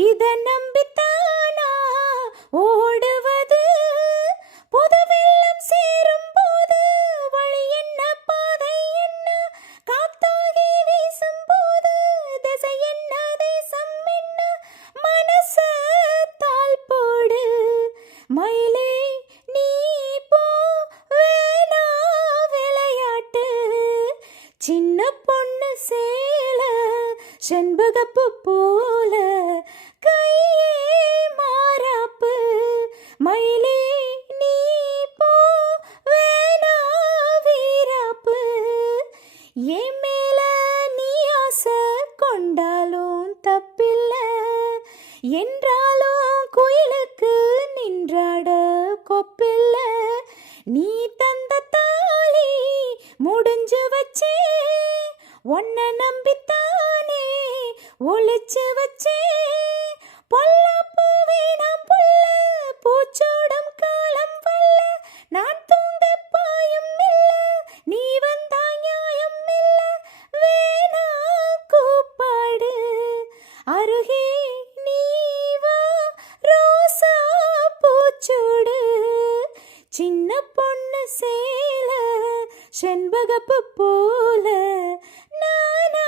இத நம்பித்தானா ஓடுவது? புது வெள்ளம் சேரும் போது வழி என்ன, பாதை என்ன, காத்தாகி வீசும் போது திசை என்ன, தேசம் என்ன, மனச தாள் போடு மயிலே நீ போ, வேணா விளையாட்டு. சின்ன பொண்ணு சேல செண்பகப்பு போல கையே மாறாப்பு. மயிலே நீ போ, வேணா வீராப்பு. என் மேல நீ ஆசை கொண்டாலும் தப்பில்ல, என்றாலும் குயிலுக்கு நின்றாட கொப்பில்ல. நீ தந்த தாலி முடிஞ்சு வச்சே, உன்னை நம்பித்தானே ஒளிச்சு வச்சே. பொல்லாப்பு வேணாம் புள்ள, பூச்சோடும் காலம் வல்ல. நான் தூங்க பாயும் இல்ல, நீ வந்தா நியாயம் இல்ல. வேணா கூப்பாடு அருகே நீ வா, ரோசா பூச்சோடு. சின்ன பொண்ணு சேல செண்பகப்பு போல நானா